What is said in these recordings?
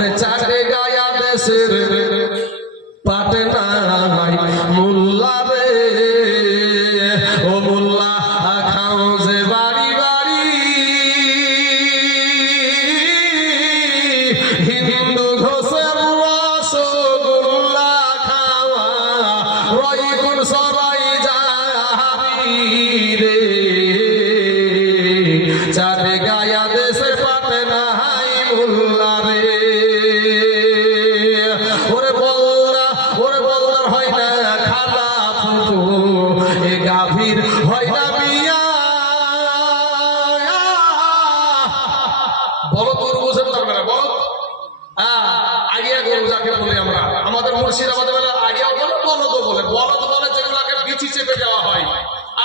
ওরে চাটে গায়া দেশের পাটে নাই মোল্লা রে, ও মোল্লা খাও যে বাড়ি বাড়ি, হিন্দু ঘোষের রসগোল্লা খাওয়া রই কোন সবাই যাবি রে, চাটে গায়া দেশের পাটে নাই মোল্লা রে। ওরে বলদার হয় না খালা ফুফু, এ গাভীর হয় না বিয়া। বলো তোর বুঝে পারবে না, বলো আড়িয়া গরু যাকে বলি আমরা, আমাদের মুর্শিদাবাদে বলে আড়িয়া বলে, বলদ বলে যেগুলাকে বিচি চেপে দেওয়া হয়,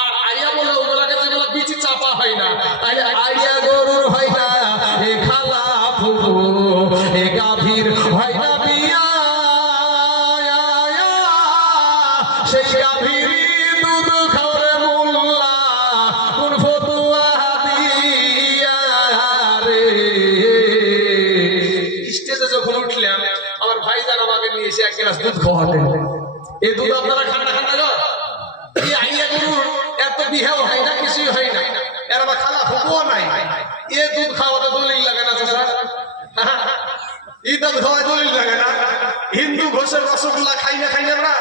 আর আড়িয়া বলে ওগুলাকে যেগুলো বিচি চাপা হয় না। তাই আড়িয়া গরুর হয় না এ খালা ফুফু, এ গাভীর হয় না বিয়া। সেই গাভীর দুধ খাওয়ারে মোল্লা কোন ফতুয়া দিয়া রে। স্টেজে যখন উঠলাম আমার ভাইজান আমাকে নিয়ে এসে এক গ্লাস দুধ খাওয়ালেন। এই দুধ আপনারা খান না গো? এই আইয়া গরুর এত বিহাও হয় না, কিছুই হয় না, এর আবার খালা ফুকুও নাই। এ দুধ খাওয়াতে দলিল লাগে না স্যার? এই দুধ খাওয়ায় দলিল লাগে না? হিন্দু ঘোষের রসগোল্লা খাই না আমরা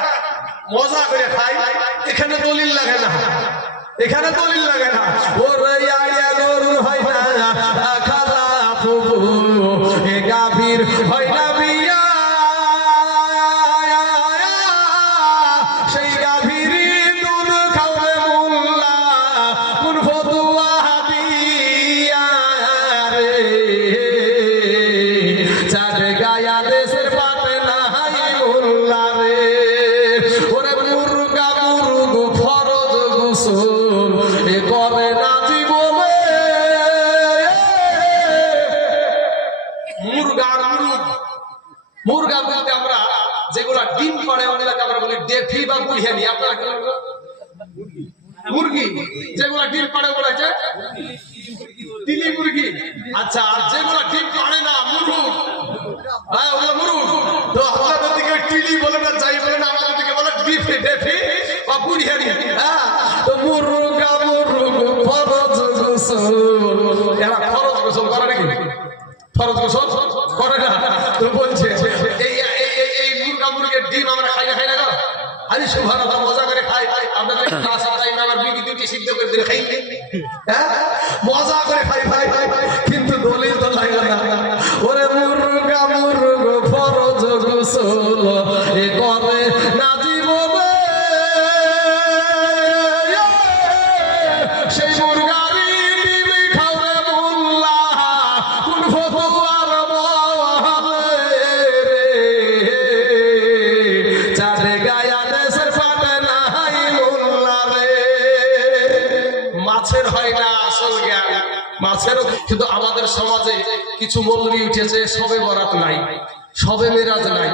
মজা করে খাই, এখানে দলিল লাগে না, এখানে দলিল লাগে না। ওরে আড়িয়া গরুর হয় না খালা ফুফু, এ গাভীর হয় না বিয়া। সেই গাভীর দুধ খাওয়াবে মোল্লা কোন ফতুয়া দিয়া রে, চাটে গায়া দেশের পাতে নাই মোল্লা রে। ওরে মুরগা মুরগু ফরজ গোসল এ করে না জীবনে, মুরগা বলতে আমরা যেগুলা ডিম পাড়ে ওগুলাকে আমরা বলি ডেফি বা বুড়িয়ানি। আপনারা কি বলবেন? মুরগি যেগুলা ডিম পাড়ে ওগুলাকে তিলি মুরগি। আচ্ছা, আর যেগুলা ডিম পাড়ে না মুরুগ, হ্যাঁ ওগুলো মুরুগ। তো আপনাদের দিকে টিলি বলে না, যাই বলে না, আমাদের দিকে বলে ডিফি ডেফি বা বুড়িয়ানি। হ্যাঁ, তো মুরগা মুরগু ফরজ গোসল, এরা ফরজ গোসল করে নাকি? ফরজ গোসল করে না। তো বলছে এই মুরগা মুরগের ডিম আমরা খাই না গো? আরে সুবহানাল্লাহ, মজা করে খাই। আপনাদের ক্লাস টাইমে আমার বিবি দুটি সিদ্ধ করে দিলে খাই, হ্যাঁ মজা করে খাই, কিন্তু দলিল তো লাগে না। ওরে মুরগা মুরগু ফরজ গোসল এ করে না জীবনে, সেই মুরগারি ডিম খাওয়াবে মোল্লা কোন ফতুয়ার বলে রে, চাটে গায়া দেশের পাটে নাই মোল্লা রে। মাছের হয় না আসল জ্ঞান, মাছেরও। কিন্তু আমাদের সমাজে কিছু মৌলবি উঠেছে, সবে বরাত নাই, সবে মেরাজ নাই,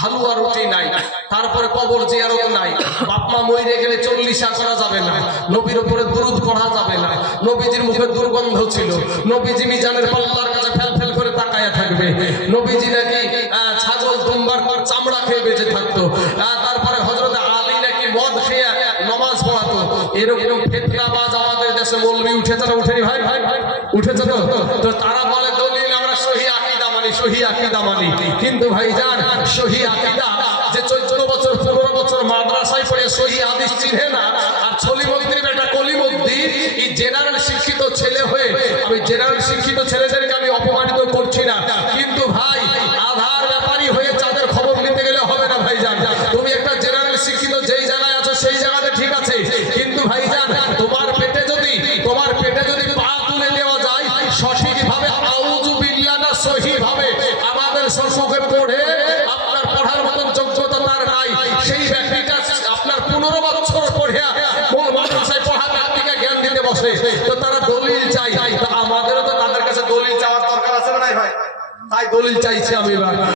হালুয়া রুটি নাই, তারপরে কবর জিয়ারত নাই, বাপমা মরে গেলে 40 করা যাবে না, নবীর উপরে দুরূদ পড়া যাবে না, নবীজির মুখে দুর্গন্ধ ছিল, নবীজি মিজানের পাল্লার কাছে ফেল করে তাকায়া থাকবে, নবীজি নাকি ছাগল দুম্বার চামড়া খেয়ে বেঁচে থাকতো, তারপরে হযরত আলী নাকি মদ খেয়ে নামাজ পড়াতো। এরকম ফিতনাবাজ আমাদের দেশে মৌলবি উঠেছে না উঠেনি ভাই? উঠেছে তো তারা বলে দলিল আমরা সহি আকীদা মানি, সহি আকীদা মানি। কিন্তু ভাইজান, সহি আকীদা যে 14 বছর 15 বছর মাদ্রাসায় পড়ে সহি হাদিস চিনে না, আর ছলিমদ্দির বেটা কলিমদ্দির এই জেনারেল শিক্ষিত ছেলে হয়ে, আমি জেনারেল শিক্ষিত ছেলেদেরকে আমি অপমানিত করছি না, কিন্তু ভাই আধার ব্যাপারী হয়ে চাঁদের খবর নিতে গেলে হবে না ভাইজান। তুমি একটা জেনারেল শিক্ষিত যেই জায়গায় আছো সেই জায়গাতে ঠিক আছে, কিন্তু ভাইজান তোমার পেটে যদি পা তুলে দেওয়া যায় সঠিকভাবে, আউযু বিল্লাহ না সহিভাবে আমাদের সম্মুখে পড়ে আপনার পড়ার মতন যোগ্যতা তার নাই, সেই ব্যক্তিটা আপনার 15 বছর পড়ে মাদ্রাসায় পড়া ব্যক্তিকে জ্ঞান দিতে বসে, তো তারা দলিল চাই। আমাদেরও তো তাদের কাছে দলিল চাওয়ার দরকার আছে না ভাই? তাই দলিল চাইছি আমি।